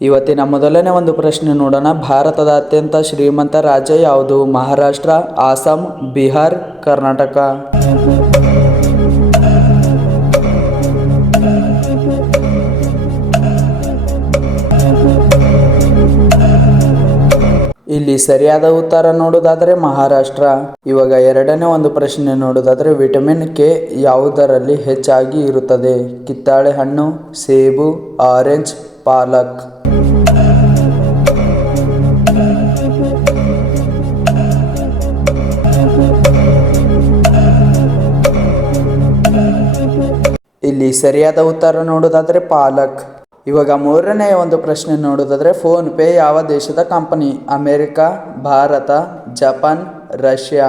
ಇವತ್ತಿನ ಮೊದಲನೇ ಒಂದು ಪ್ರಶ್ನೆ ನೋಡೋಣ. ಭಾರತದ ಅತ್ಯಂತ ಶ್ರೀಮಂತ ರಾಜ್ಯ ಯಾವುದು? ಮಹಾರಾಷ್ಟ್ರ, ಅಸ್ಸಾಂ, ಬಿಹಾರ್, ಕರ್ನಾಟಕ. ಇಲ್ಲಿ ಸರಿಯಾದ ಉತ್ತರ ನೋಡುವುದಾದರೆ ಮಹಾರಾಷ್ಟ್ರ. ಇವಾಗ ಎರಡನೇ ಒಂದು ಪ್ರಶ್ನೆ ನೋಡುವುದಾದರೆ ವಿಟಮಿನ್ ಕೆ ಯಾವುದರಲ್ಲಿ ಹೆಚ್ಚಾಗಿ ಇರುತ್ತದೆ? ಕಿತ್ತಳೆ ಹಣ್ಣು, ಸೇಬು, ಆರೆಂಜ್, ಪಾಲಕ್. ಇಲ್ಲಿ ಸರಿಯಾದ ಉತ್ತರ ನೋಡುವುದಾದರೆ ಪಾಲಕ್. ಇವಾಗ ಮೂರನೆಯ ಒಂದು ಪ್ರಶ್ನೆ ನೋಡುವುದಾದರೆ ಫೋನ್ ಪೇ ಯಾವ ದೇಶದ company? America, Bharat, Japan, Russia.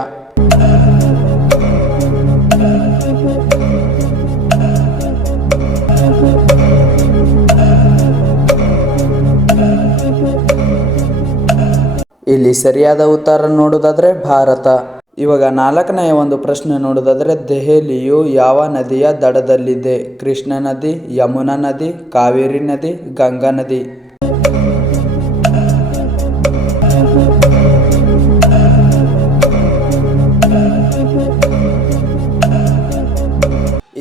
ಇಲ್ಲಿ ಸರಿಯಾದ ಉತ್ತರ ನೋಡುವುದಾದರೆ ಭಾರತ. ಇವಾಗ ನಾಲ್ಕನೆಯ ಒಂದು ಪ್ರಶ್ನೆ ನೋಡುವುದಾದರೆ ದೆಹಲಿಯು ಯಾವ ನದಿಯ ದಡದಲ್ಲಿದೆ? ಕೃಷ್ಣ ನದಿ, ಯಮುನಾ ನದಿ, ಕಾವೇರಿ ನದಿ, ಗಂಗಾ ನದಿ.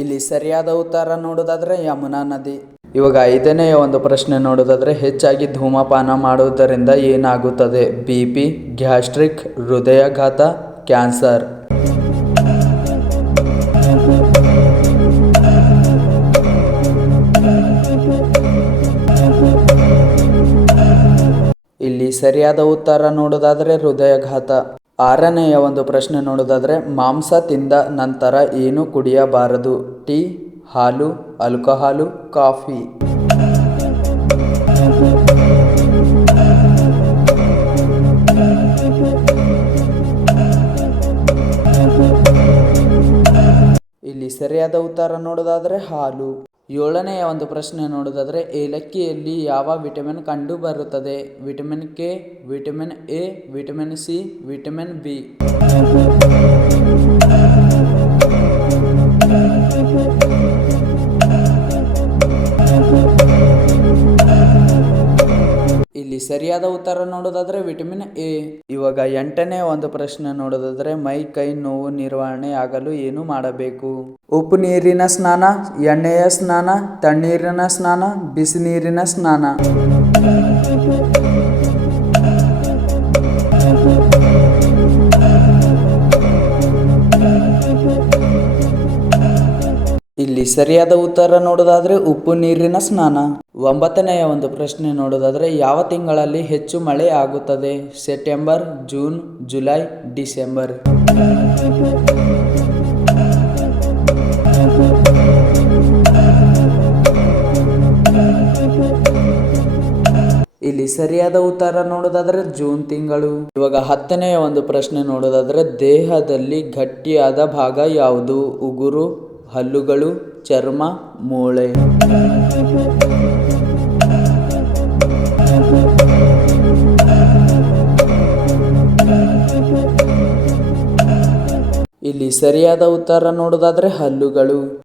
ಇಲ್ಲಿ ಸರಿಯಾದ ಉತ್ತರ ನೋಡುವುದಾದರೆ ಯಮುನಾ ನದಿ. ಇವಾಗ ಐದನೆಯ ಒಂದು ಪ್ರಶ್ನೆ ನೋಡುವುದಾದರೆ ಹೆಚ್ಚಾಗಿ ಧೂಮಪಾನ ಮಾಡುವುದರಿಂದ ಏನಾಗುತ್ತದೆ? BP, ಗ್ಯಾಸ್ಟ್ರಿಕ್, ಹೃದಯಾಘಾತ, ಕ್ಯಾನ್ಸರ್. ಇಲ್ಲಿ ಸರಿಯಾದ ಉತ್ತರ ನೋಡುವುದಾದರೆ ಹೃದಯಾಘಾತ. ಆರನೆಯ ಒಂದು ಪ್ರಶ್ನೆ ನೋಡುವುದಾದರೆ ಮಾಂಸ ತಿಂದ ನಂತರ ಏನು ಕುಡಿಯಬಾರದು? ಟೀ, ಹಾಲು, ಆಲ್ಕೋಹಾಲು, ಕಾಫಿ. ಇಲ್ಲಿ ಸರಿಯಾದ ಉತ್ತರ ನೋಡುವುದಾದರೆ ಹಾಲು. ಏಳನೆಯ ಒಂದು ಪ್ರಶ್ನೆ ನೋಡುವುದಾದರೆ ಏಲಕ್ಕಿಯಲ್ಲಿ ಯಾವ ವಿಟಮಿನ್ ಕಂಡು ಬರುತ್ತದೆ? Vitamin K, vitamin A, vitamin C, vitamin B. ಇಲ್ಲಿ ಸರಿಯಾದ ಉತ್ತರ ನೋಡೋದಾದ್ರೆ ವಿಟಮಿನ್ ಎ. ಇವಾಗ ಎಂಟನೇ ಒಂದು ಪ್ರಶ್ನೆ ನೋಡೋದಾದ್ರೆ ಮೈ ಕೈ ನೋವು ನಿರ್ವಹಣೆ ಆಗಲು ಏನು ಮಾಡಬೇಕು? ಉಪ್ಪು ನೀರಿನ ಸ್ನಾನ, ಎಣ್ಣೆಯ ಸ್ನಾನ, ತಣ್ಣೀರಿನ ಸ್ನಾನ, ಬಿಸಿ ನೀರಿನ ಸ್ನಾನ. ಇಲ್ಲಿ ಸರಿಯಾದ ಉತ್ತರ ನೋಡೋದಾದ್ರೆ ಉಪ್ಪು ನೀರಿನ ಸ್ನಾನ. ಒಂಬತ್ತನೆಯ ಒಂದು ಪ್ರಶ್ನೆ ನೋಡೋದಾದ್ರೆ ಯಾವ ತಿಂಗಳಲ್ಲಿ ಹೆಚ್ಚು ಮಳೆ ಆಗುತ್ತದೆ? September, June, July, December. ಇಲ್ಲಿ ಸರಿಯಾದ ಉತ್ತರ ನೋಡೋದಾದ್ರೆ ಜೂನ್ ತಿಂಗಳು. ಇವಾಗ ಹತ್ತನೆಯ ಒಂದು ಪ್ರಶ್ನೆ ನೋಡೋದಾದ್ರೆ ದೇಹದಲ್ಲಿ ಗಟ್ಟಿಯಾದ ಭಾಗ ಯಾವುದು? ಉಗುರು, ಹಲ್ಲುಗಳು, ಚರ್ಮ, ಮೂಳೆ. ಇಲ್ಲಿ ಸರಿಯಾದ ಉತ್ತರ ನೋಡೋದಾದ್ರೆ ಹಲ್ಲುಗಳು.